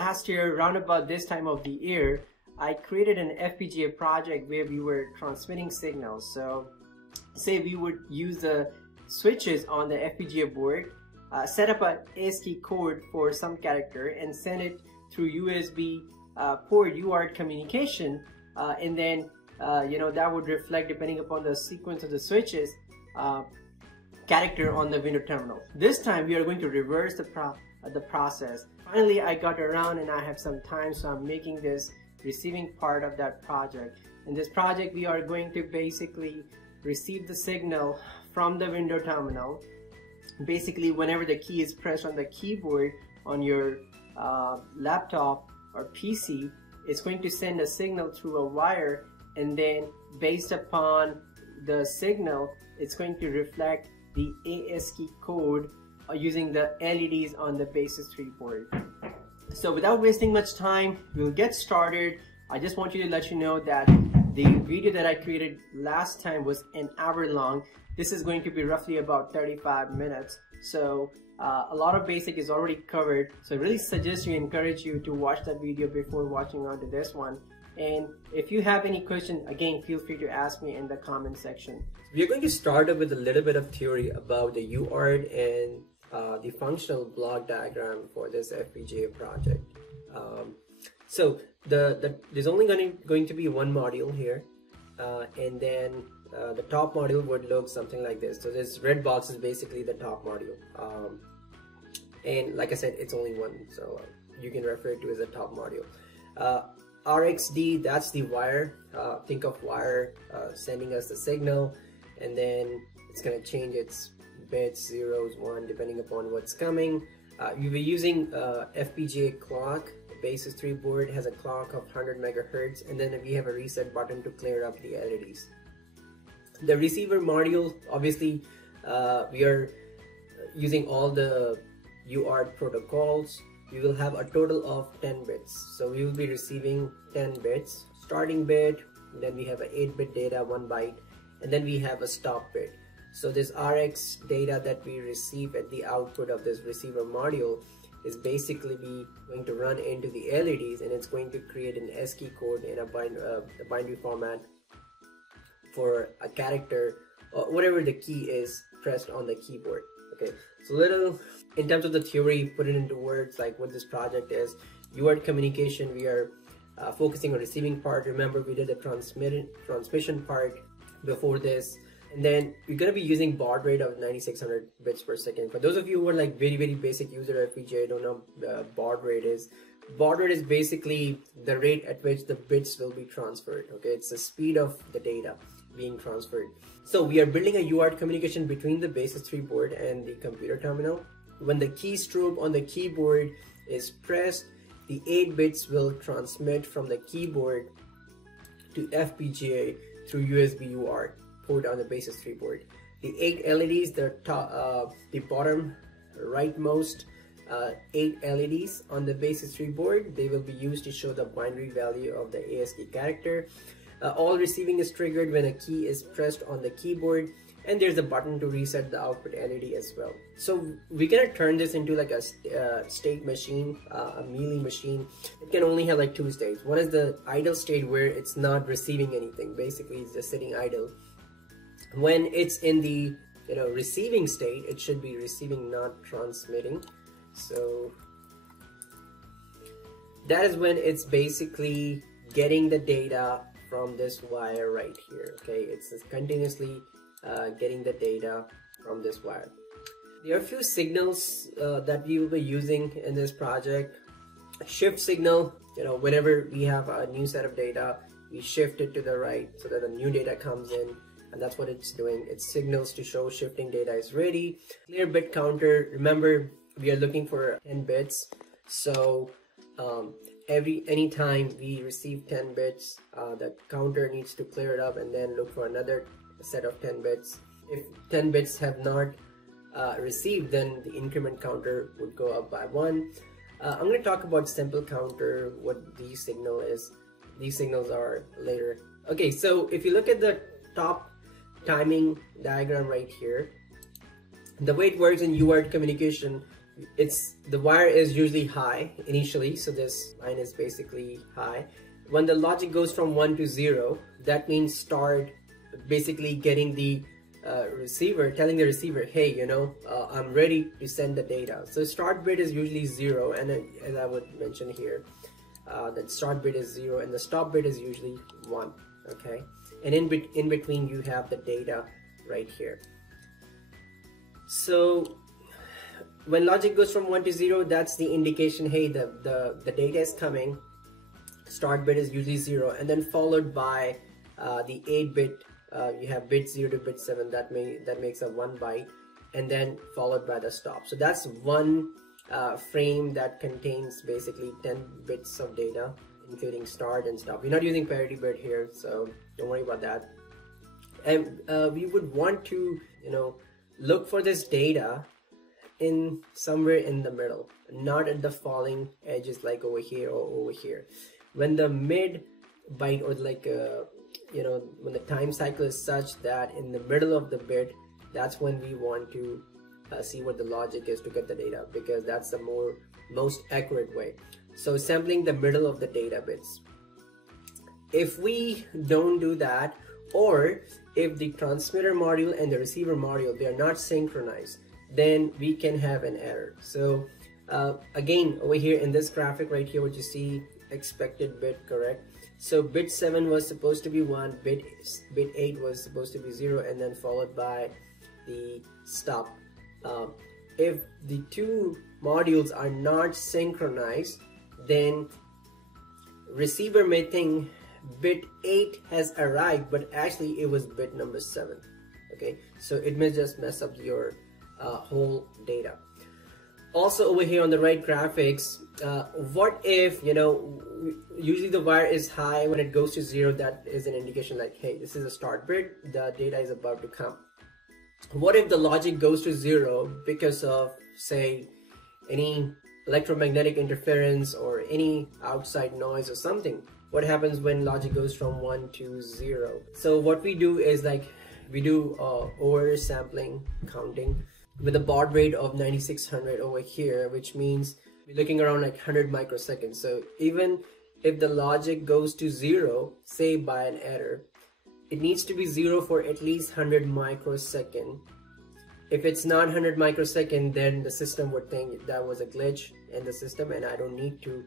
last year, around about this time of the year, I created an FPGA project where we were transmitting signals. So say we would use the switches on the FPGA board, set up an ASCII code for some character and send it through USB port UART communication, and then that would reflect, depending upon the sequence of the switches, character on the window terminal. This time we are going to reverse the process. Finally, I got around and I have some time, so I'm making this receiving part of that project. In this project, we are going to basically receive the signal from the window terminal. Basically, whenever the key is pressed on the keyboard on your laptop or PC, it's going to send a signal through a wire, and then based upon the signal, it's going to reflect the ASCII code using the LEDs on the Basys 3 board. So without wasting much time, we'll get started. I just want you to let you know that the video that I created last time was an hour long. This is going to be roughly about 35 minutes. So a lot of basic is already covered. So I really suggest encourage you to watch that video before watching on to this one. And if you have any question, again, feel free to ask me in the comment section. We are going to start up with a little bit of theory about the UART and the functional block diagram for this FPGA project. So there's only going to be one module here, and then the top module would look something like this. So this red box is basically the top module, and like I said, it's only one, so you can refer to it as a top module. RxD, that's the wire. Think of wire sending us the signal, and then it's going to change its bits, zeros, 1, depending upon what's coming. You'll be using FPGA clock. The Basys 3 board has a clock of 100 megahertz, and then we have a reset button to clear up the LEDs. The receiver module, obviously, we are using all the UART protocols. We will have a total of 10 bits. So we will be receiving 10 bits. Starting bit, then we have an 8-bit data, 1 byte, and then we have a stop bit. So this Rx data that we receive at the output of this receiver module is basically going to run into the LEDs, and it's going to create an ASCII code in a binary format for a character, or whatever the key is pressed on the keyboard. Okay, so in terms of the theory, put it into words like what this project is. UART communication, we are focusing on receiving part. Remember, we did the transmission part before this. And then we're going to be using baud rate of 9600 bits per second. For those of you who are like very basic user of FPGA, don't know baud rate is. Baud rate is basically the rate at which the bits will be transferred. Okay, it's the speed of the data being transferred. So we are building a UART communication between the Basys 3 board and the computer terminal. When the key strobe on the keyboard is pressed, the 8 bits will transmit from the keyboard to FPGA through USB-UART port on the Basys 3 board. The 8 LEDs, the bottom rightmost 8 LEDs on the Basys 3 board, they will be used to show the binary value of the ASCII character. All receiving is triggered when a key is pressed on the keyboard, and there's a button to reset the output LED as well. So we're gonna turn this into like a state machine, a melee machine. It can only have like 2 states. One is the idle state where it's not receiving anything. Basically, it's just sitting idle. When it's in the receiving state, it should be receiving, not transmitting. So that is when it's basically getting the data from this wire right here. Okay, it's continuously getting the data from this wire. There are a few signals that we will be using in this project. Shift signal, whenever we have a new set of data, we shift it to the right so that the new data comes in, and that's what it's doing. It signals to show shifting data is ready. Clear bit counter, remember we are looking for 10 bits. So anytime we receive 10 bits, the counter needs to clear it up and then look for another set of 10 bits. If 10 bits have not received, then the increment counter would go up by 1. I'm going to talk about simple counter, what these signals are later. Okay, so if you look at the top timing diagram right here, the way it works in UART communication, the wire is usually high initially, so this line is basically high. When the logic goes from 1 to 0, that means start basically getting the receiver, telling the receiver, hey, you know, I'm ready to send the data. So start bit is usually 0, and as I would mention here, that start bit is 0 and the stop bit is usually 1. Okay, and in between you have the data right here. So when logic goes from 1 to 0, that's the indication, hey, the data is coming. Start bit is usually 0, and then followed by the 8-bit. You have bit 0 to bit 7. That makes a 1 byte, and then followed by the stop. So that's one frame that contains basically 10 bits of data, including start and stop. We're not using parity bit here, so don't worry about that. And we would want to, you know, look for this data in somewhere in the middle, not at the falling edges like over here or over here. When the mid byte, or like you know, when the time cycle is such that in the middle of the bit, that's when we want to see what the logic is to get the data, because that's the most accurate way. So sampling the middle of the data bits. If we don't do that, or if the transmitter module and the receiver module, they are not synchronized, then we can have an error. So again, over here in this graphic right here, what you see, expected bit correct. So bit 7 was supposed to be 1, bit 8 was supposed to be 0, and then followed by the stop. If the two modules are not synchronized, then receiver may think bit 8 has arrived, but actually it was bit number 7. Okay, so it may just mess up your whole data. Also over here on the right graphics, what if, you know, usually the wire is high. When it goes to 0, that is an indication like, hey, this is a start bit, the data is about to come. What if the logic goes to 0 because of, say, any electromagnetic interference or any outside noise or something? What happens when logic goes from 1 to 0? So what we do is, like, we do oversampling counting with a baud rate of 9600 over here, which means we're looking around like 100 microseconds. So even if the logic goes to 0, say by an error, it needs to be 0 for at least 100 microsecond. If it's not 100 microsecond, then the system would think that was a glitch in the system and I don't need to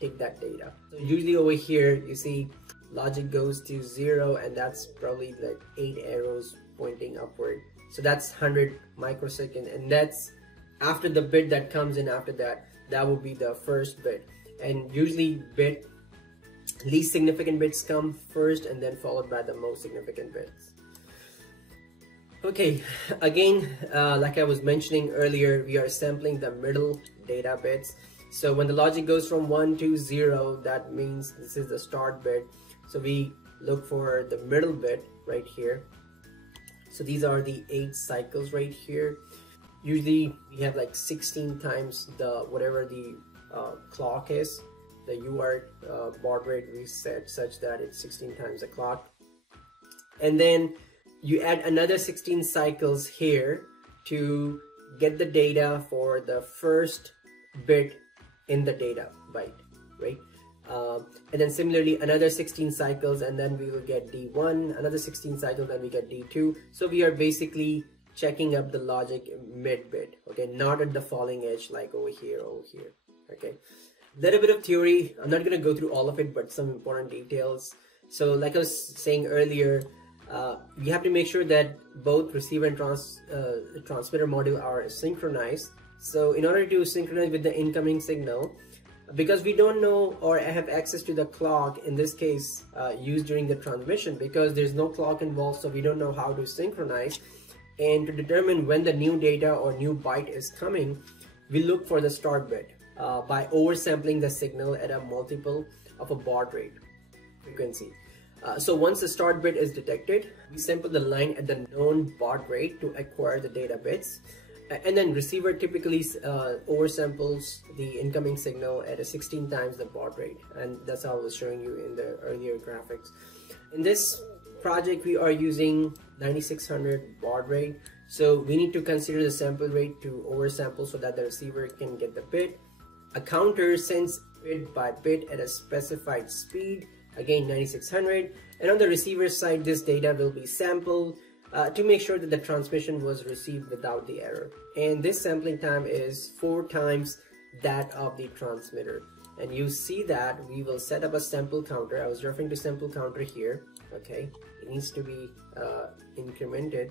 take that data. So usually over here, you see logic goes to 0, and that's probably like 8 arrows pointing upward. So that's 100 microsecond, and that's after the bit that comes in after that. That would be the first bit. And usually least significant bits come first, and then followed by the most significant bits. Okay, again, like I was mentioning earlier, we are sampling the middle data bits. So when the logic goes from 1 to 0, that means this is the start bit. So we look for the middle bit right here. So these are the 8 cycles right here. Usually we have like 16 times the whatever the clock is. The UART baud rate we set such that it's 16 times the clock. And then you add another 16 cycles here to get the data for the first bit in the data byte, right? And then similarly another 16 cycles, and then we will get D1, another 16 cycles, then we get D2. So we are basically checking up the logic mid bit, okay, not at the falling edge like over here, okay. Little bit of theory, I'm not going to go through all of it, but some important details. So like I was saying earlier, you have to make sure that both receiver and transmitter module are synchronized. So in order to synchronize with the incoming signal, because we don't know or have access to the clock, in this case used during the transmission, because there's no clock involved, so we don't know how to synchronize. And to determine when the new data or new byte is coming, we look for the start bit by oversampling the signal at a multiple of a baud rate frequency. So once the start bit is detected, we sample the line at the known baud rate to acquire the data bits. And then receiver typically oversamples the incoming signal at a 16 times the baud rate, and that's how I was showing you in the earlier graphics. In this project we are using 9600 baud rate, so we need to consider the sample rate to oversample so that the receiver can get the bit. A counter sends bit by bit at a specified speed, again 9600, and on the receiver side this data will be sampled to make sure that the transmission was received without the error. And this sampling time is 4 times that of the transmitter. And you see that we will set up a sample counter. I was referring to sample counter here. Okay, it needs to be incremented.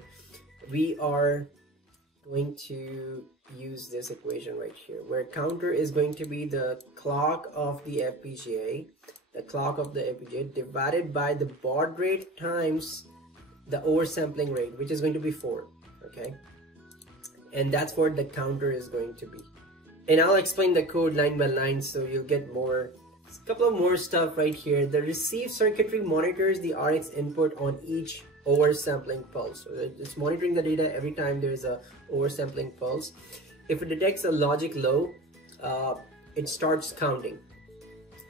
We are going to use this equation right here, where counter is going to be the clock of the FPGA, divided by the baud rate times the oversampling rate, which is going to be 4. Okay, and that's what the counter is going to be. And I'll explain the code line by line so you'll get more. A couple of more stuff right here. The receive circuitry monitors the RX input on each oversampling pulse. So it's monitoring the data every time there's a oversampling pulse. If it detects a logic low, it starts counting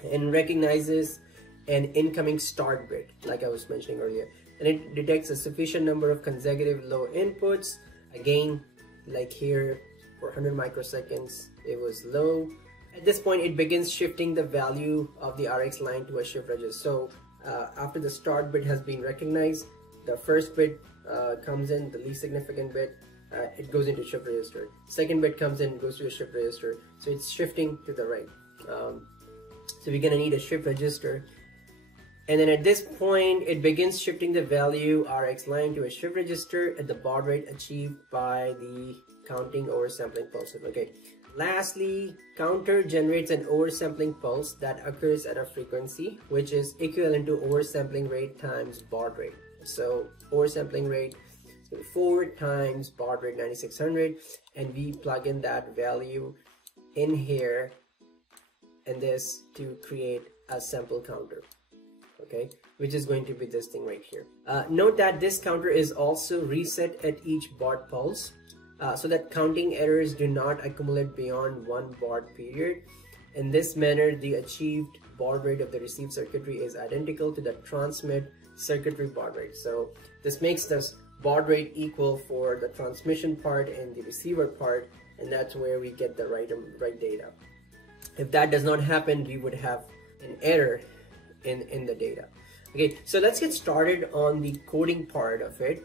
and recognizes an incoming start bit, like I was mentioning earlier. And it detects a sufficient number of consecutive low inputs. Again, like here, for 100 microseconds, it was low. At this point, it begins shifting the value of the RX line to a shift register. So after the start bit has been recognized, the first bit comes in, the least significant bit, it goes into shift register. Second bit comes in, goes to a shift register. So it's shifting to the right. So we're gonna need a shift register. And then at this point, it begins shifting the value RX line to a shift register at the baud rate achieved by the counting oversampling pulse. Okay. Lastly, counter generates an oversampling pulse that occurs at a frequency which is equivalent to oversampling rate times baud rate. So oversampling rate is 4 times baud rate 9600, and we plug in that value in here and this to create a sample counter. Okay, which is going to be this thing right here. Note that this counter is also reset at each baud pulse, so that counting errors do not accumulate beyond 1 baud period. In this manner, the achieved baud rate of the received circuitry is identical to the transmit circuitry baud rate. So this makes this baud rate equal for the transmission part and the receiver part, and that's where we get the right data. If that does not happen, we would have an error in the data. Okay, so let's get started on the coding part of it.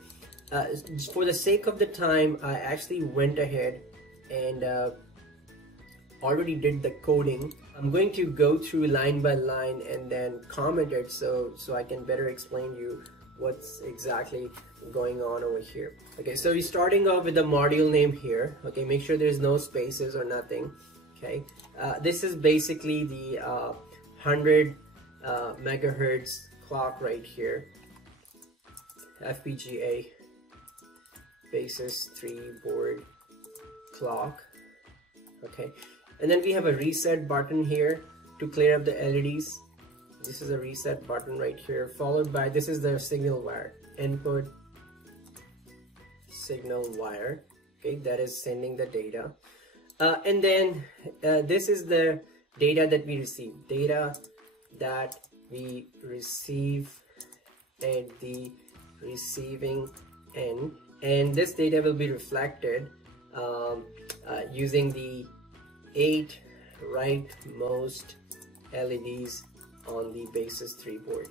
For the sake of the time, I actually went ahead and already did the coding. I'm going to go through line by line and then comment it so I can better explain to you what's exactly going on over here. Okay, so we're starting off with the module name here. Okay, make sure there's no spaces or nothing. Okay, this is basically the 100 megahertz clock right here, FPGA Basys 3 board clock. Okay, and then we have a reset button here to clear up the LEDs. This is a reset button right here, followed by, this is the signal wire, input signal wire. Okay, that is sending the data, and then this is the data that we receive, at the receiving end, and this data will be reflected using the 8 rightmost LEDs on the Basys 3 board.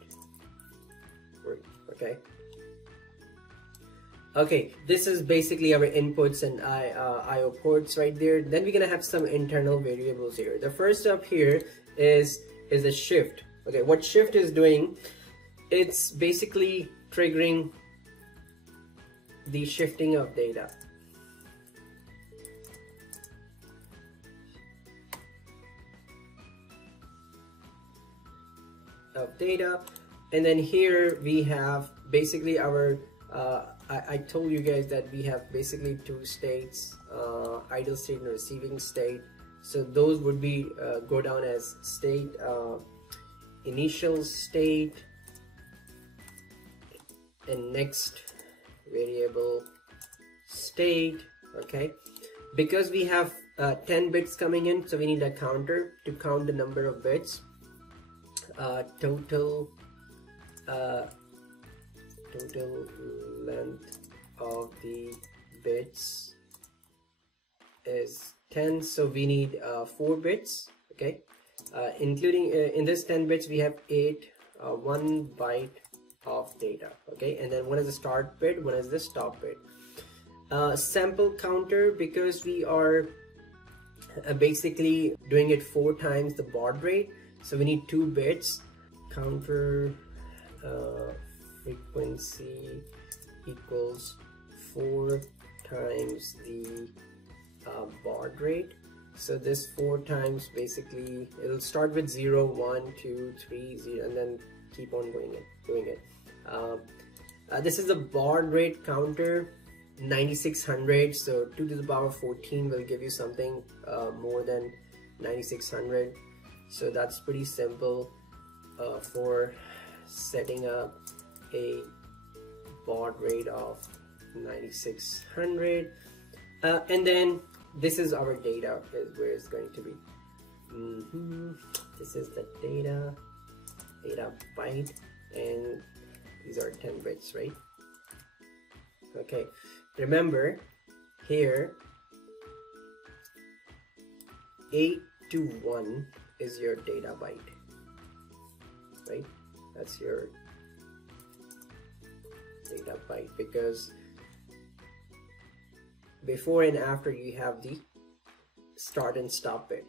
Okay, this is basically our inputs and IO ports right there. Then we're gonna have some internal variables here. The first up here is a shift. Okay, what shift is doing, it's basically triggering the shifting of data. And then here we have basically our I told you guys that we have basically 2 states, idle state and receiving state. So those would be go down as state, initial state, and next variable state. Okay, because we have 10 bits coming in, so we need a counter to count the number of bits. Total total length of the bits is 10, so we need 4 bits. Okay, including in this 10 bits we have 1 byte of data. Okay, and then one is the start bit, one is the stop bit. Sample counter, because we are basically doing it 4 times the baud rate, so we need 2 bits. Counter frequency equals 4 times the baud rate. So this 4 times, basically it'll start with 0, 1, 2, 3, 0, and then keep on doing it. This is the baud rate counter, 9600, so 2 to the power 14 will give you something more than 9600. So that's pretty simple for setting up a baud rate of 9600. And then this is our data, where it's going to be. This is the data byte, and these are 10 bits, right? Okay, remember here 8 to 1 is your data byte, right? That's your data byte, because before and after you have the start and stop bit.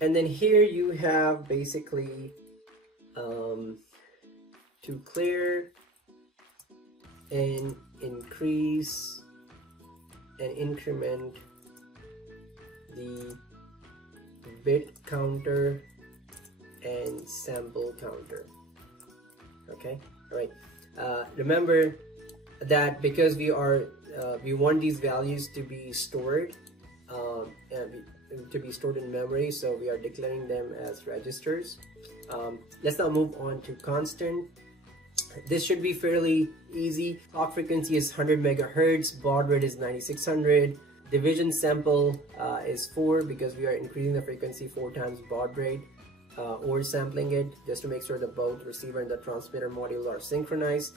And then here you have basically to clear and increase and increment the bit counter and sample counter. Okay, all right. Remember that because we want these values to be stored in memory, so we are declaring them as registers. Let's now move on to constant. This should be fairly easy. Clock frequency is 100 megahertz, baud rate is 9600. Division sample is 4, because we are increasing the frequency 4 times baud rate, or sampling it just to make sure that both receiver and the transmitter module are synchronized.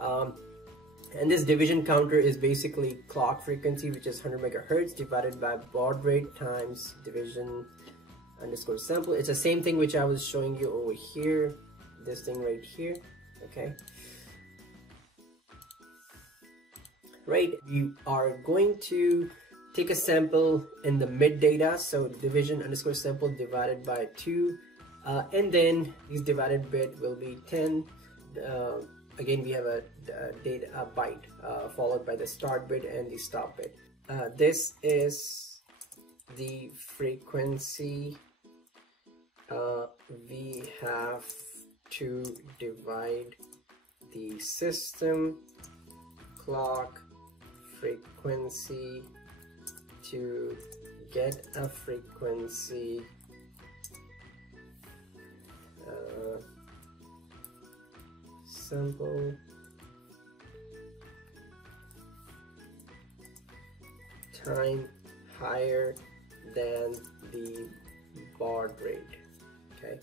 And this division counter is basically clock frequency, which is 100 megahertz, divided by baud rate times division underscore sample. It's the same thing which I was showing you over here, this thing right here. Okay, right, you are going to take a sample in the mid data, so division underscore sample divided by 2, and then this divided bit will be 10. Again, we have a byte followed by the start bit and the stop bit. This is the frequency we have to divide the system clock frequency to get a frequency sample time higher than the baud rate. Okay,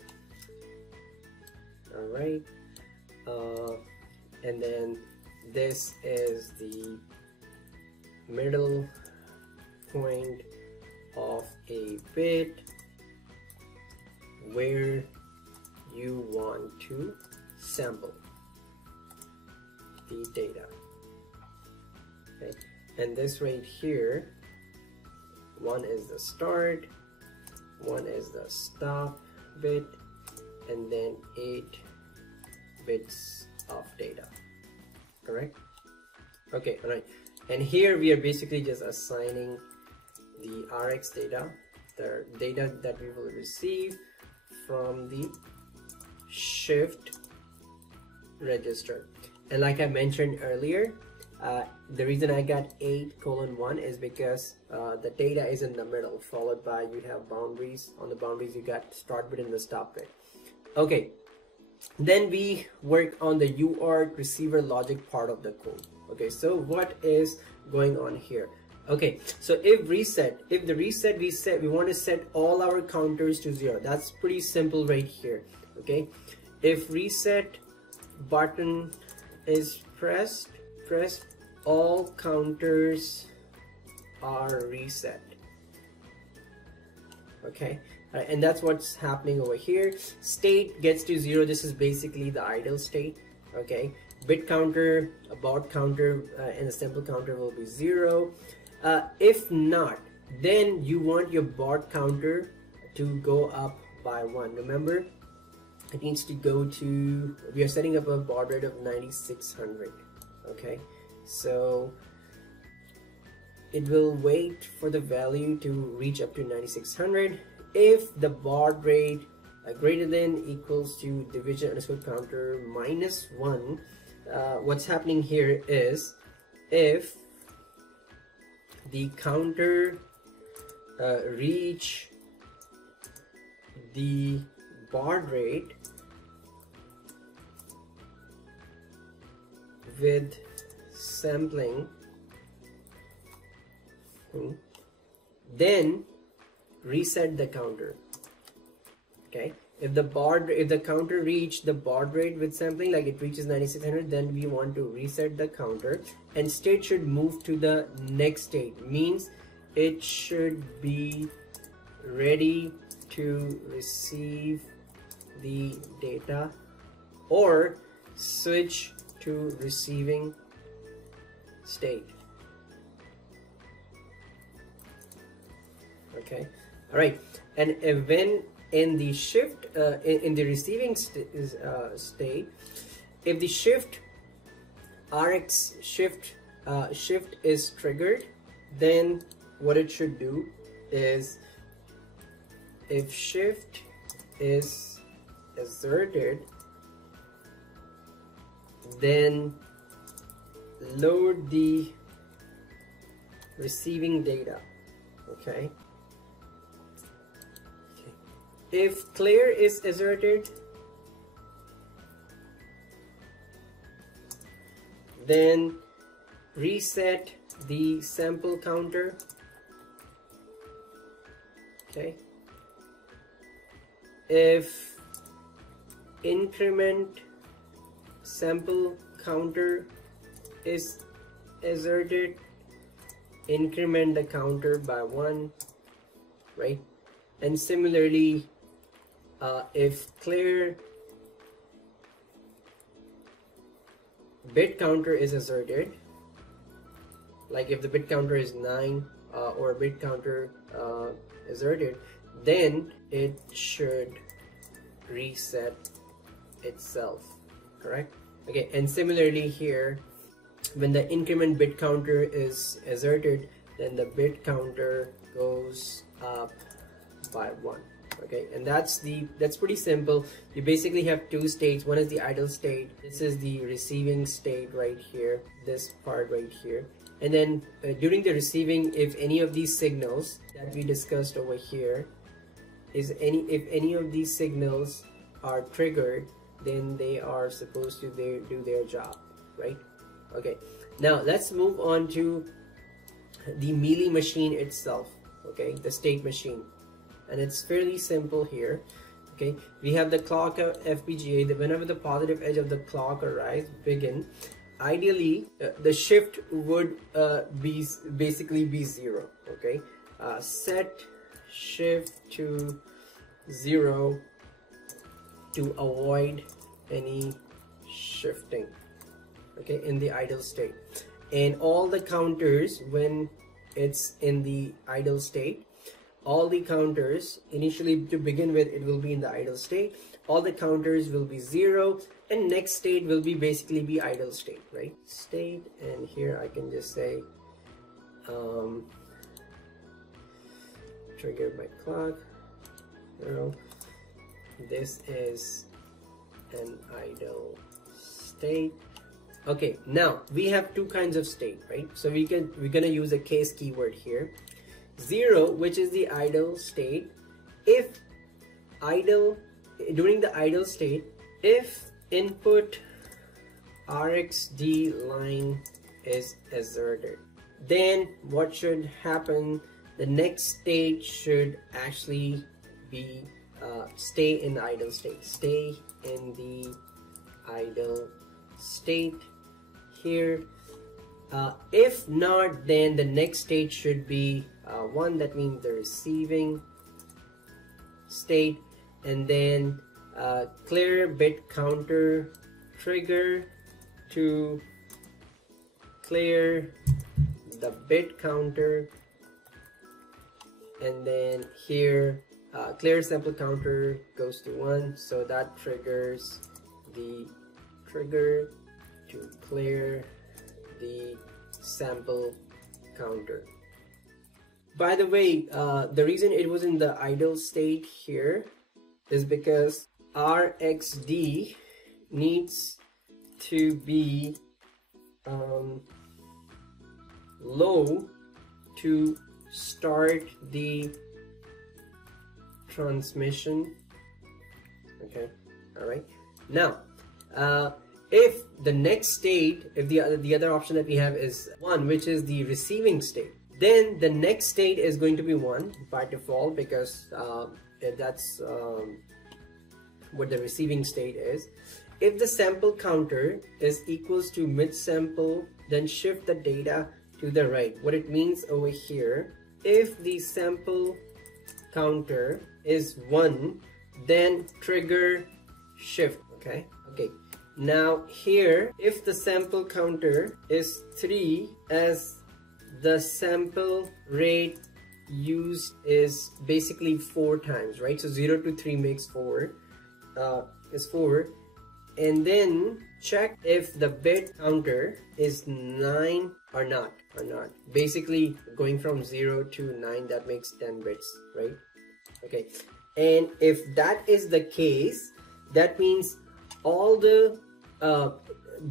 all right, and then this is the middle point of a bit where you want to sample the data. Okay, and this right here, one is the start, one is the stop bit, and then 8 bits of data. Correct? Okay, all right. And here we are basically just assigning the RX data, the data that we will receive from the shift register. And like I mentioned earlier, the reason I got 8:1 is because the data is in the middle, followed by you have boundaries. On the boundaries you got start bit and the stop bit. Okay, then we work on the UART receiver logic part of the code. Okay, so what is going on here? Okay, so if the reset we want to set all our counters to 0. That's pretty simple right here. Okay, if reset button is pressed, all counters are reset. Okay, and that's what's happening over here. State gets to 0. This is basically the idle state. Okay, bit counter, a baud counter, and a sample counter will be 0. If not, then you want your baud counter to go up by 1. Remember, it needs to go to, we are setting up a baud rate of 9600. Okay, so it will wait for the value to reach up to 9600. If the baud rate greater than equals to division underscore counter minus 1, what's happening here is if the counter reach the baud rate with sampling, then reset the counter. Okay, if the counter reach the baud rate with sampling, like it reaches 9600, then we want to reset the counter, and state should move to the next state. Means it should be ready to receive the data or switch to receiving state. Okay, all right, and when in the shift in the receiving state, if the shift shift is triggered, then what it should do is, if shift is asserted, then load the receiving data. Okay, if clear is asserted, then reset the sample counter. Okay, if increment sample counter is asserted, increment the counter by 1, right? And similarly, if clear bit counter is asserted, like if the bit counter is 9 or bit counter asserted, then it should reset itself, correct? Okay, and similarly here, when the increment bit counter is asserted, then the bit counter goes up by 1. Okay, and that's pretty simple. You basically have two states. One is the idle state. This is the receiving state right here, this part right here. And then during the receiving, if any of these signals that we discussed over here if any of these signals are triggered, then they are supposed to do their job, right? Okay, now let's move on to the Mealy machine itself. Okay, the state machine, and it's fairly simple here. Okay, we have the clock FPGA. That whenever the positive edge of the clock arrives, begin. Ideally, the shift would basically be 0. Okay, set shift to 0 to avoid any shifting. Okay, in the idle state, and all the counters, when it's in the idle state, all the counters initially, to begin with, it will be in the idle state. All the counters will be 0, and next state will be basically be idle state, right? State, and here I can just say trigger by clock 0. This is an idle state. Okay, now we have two kinds of state, right? So we're gonna use a case keyword here. 0, which is the idle state. If idle, during the idle state, if input RxD line is asserted, then what should happen? The next state should actually be stay in the idle state. Stay in the idle state. here. If not, then the next state should be 1, that means the receiving state, and then clear bit counter trigger to clear the bit counter, and then here clear sample counter goes to 1, so that triggers the trigger to clear the sample counter. By the way, the reason it was in the idle state here is because RxD needs to be low to start the transmission. Okay, all right. Now, if the next state, if the other option that we have is 1, which is the receiving state, then the next state is going to be 1 by default, because that's what the receiving state is. If the sample counter is equals to mid sample, then shift the data to the right. What it means over here, if the sample counter is 1, then trigger shift. Okay. Now here, if the sample counter is 3, as the sample rate used is basically 4 times, right? So 0 to 3 makes 4, is 4, and then check if the bit counter is 9 or not. Basically, going from 0 to 9, that makes 10 bits, right? Okay, and if that is the case, that means all the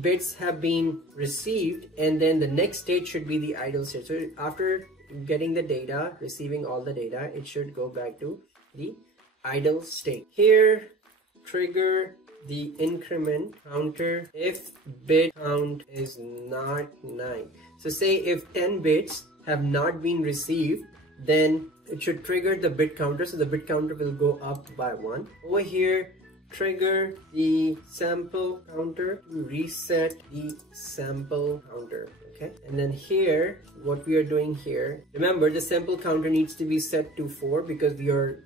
bits have been received, and then the next state should be the idle state. So after getting the data, receiving all the data, it should go back to the idle state. Here, trigger the increment counter if bit count is not 9. So say if 10 bits have not been received, then it should trigger the bit counter, so the bit counter will go up by 1. Over here, trigger the sample counter to reset the sample counter. Okay, and then here, what we are doing here, remember the sample counter needs to be set to 4 because we are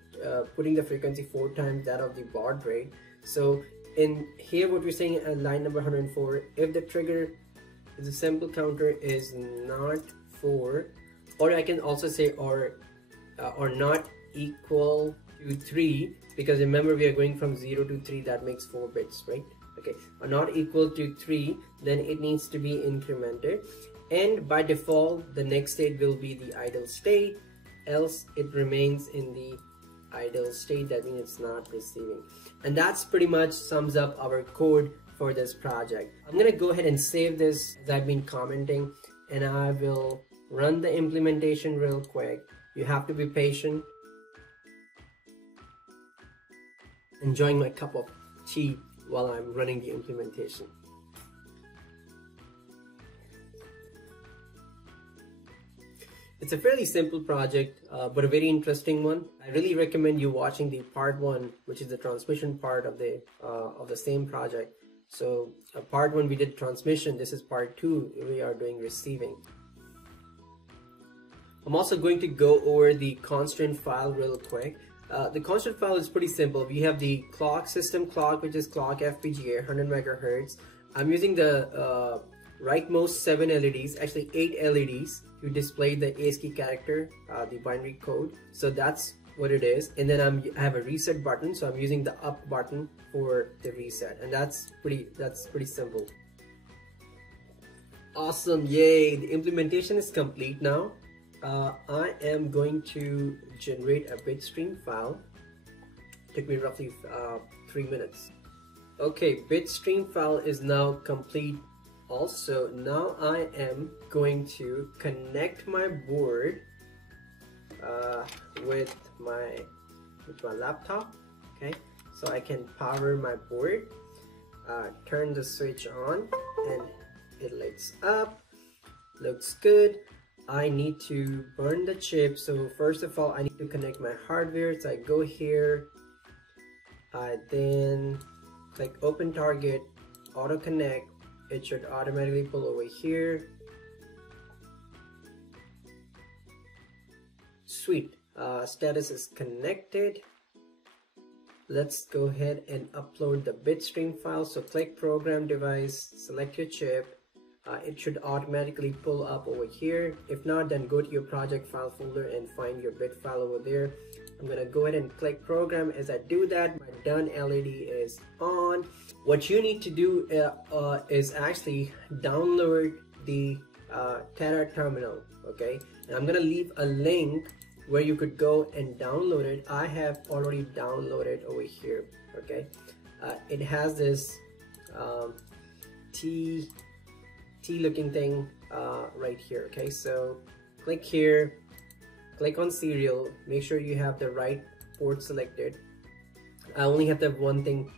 putting the frequency 4 times that of the baud rate. So in here, what we're saying at line number 104, if the trigger, if the sample counter is not 4, or I can also say or not equal to 3, because remember we are going from 0 to 3, that makes 4 bits, right? Okay, or not equal to 3, then it needs to be incremented, and by default the next state will be the idle state, else it remains in the idle state. That means it's not receiving. And that's pretty much sums up our code for this project. I'm gonna go ahead and save this as I've been commenting, and I will run the implementation real quick. You have to be patient. Enjoying my cup of tea while I'm running the implementation. It's a fairly simple project, but a very interesting one. I really recommend you watching the part 1, which is the transmission part of the same project. So part 1 we did transmission. This is part 2. We are doing receiving. I'm also going to go over the constraint file real quick. The constraint file is pretty simple. We have the clock, system clock, which is clock FPGA 100 megahertz. I'm using the rightmost 7 LEDs, actually 8 LEDs, to display the ASCII character, the binary code. So that's what it is. And then I have a reset button, so I'm using the up button for the reset, and that's pretty simple. Awesome, yay! The implementation is complete now. I am going to generate a Bitsream file. Took me roughly 3 minutes. Okay, Bitsream file is now complete. Also, now I am going to connect my board with my laptop. Okay, so I can power my board, turn the switch on, and it lights up. Looks good. I need to burn the chip, so first of all I need to connect my hardware. So I go here, I then click open target, auto connect, it should automatically pull over here. Sweet. Status is connected. Let's go ahead and upload the Bitsream file. So click program device, select your chip. It should automatically pull up over here. If not, then go to your project file folder and find your bit file over there. I'm gonna go ahead and click program. As I do that, my done LED is on. What you need to do is actually download the Tera terminal, okay? And I'm gonna leave a link where you could go and download it. I have already downloaded over here, okay? It has this T looking thing right here, okay? So click here, click on serial, make sure you have the right port selected. I only have that one thing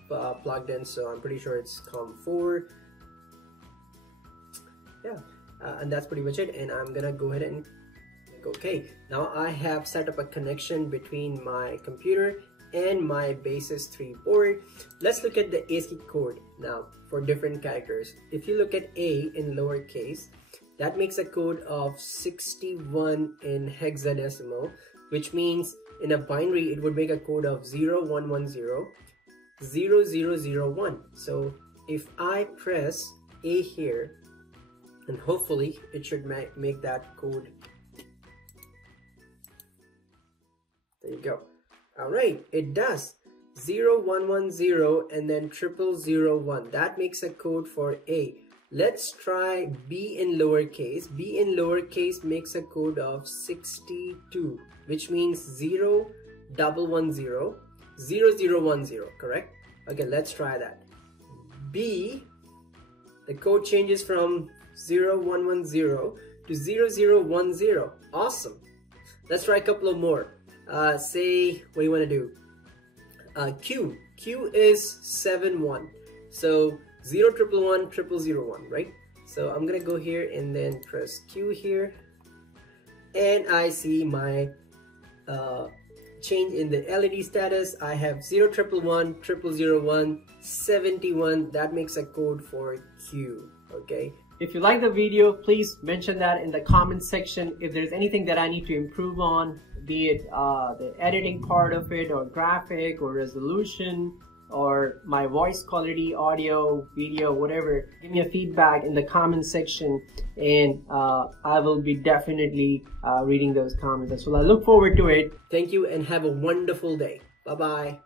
plugged in, so I'm pretty sure it's COM4. Yeah, and that's pretty much it. And I'm gonna go ahead and okay. Now I have set up a connection between my computer and my Basys 3 board. Let's look at the ASCII code now for different characters. If you look at A in lowercase, that makes a code of 61 in hexadecimal, which means in a binary it would make a code of 0110 0001. So if I press A here, and hopefully it should make that code. There you go. All right, it does 0110 and then 0001. That makes a code for A. Let's try B in lowercase. B in lowercase makes a code of 62, which means 0110 0010, correct? Okay, let's try that. B, the code changes from 0110 to 0010. Awesome. Let's try a couple of more. Say, what do you want to do? Q. Q is 71. So 0111 0001, right? So I'm gonna go here and then press Q here, and I see my change in the LED status. I have 0111 0001 71. That makes a code for Q. Okay. If you like the video, please mention that in the comment section. If there's anything that I need to improve on, be it the editing part of it, or graphic, or resolution, or my voice quality, audio, video, whatever, give me a feedback in the comment section, and I will be definitely reading those comments. So I look forward to it. Thank you and have a wonderful day. Bye-bye.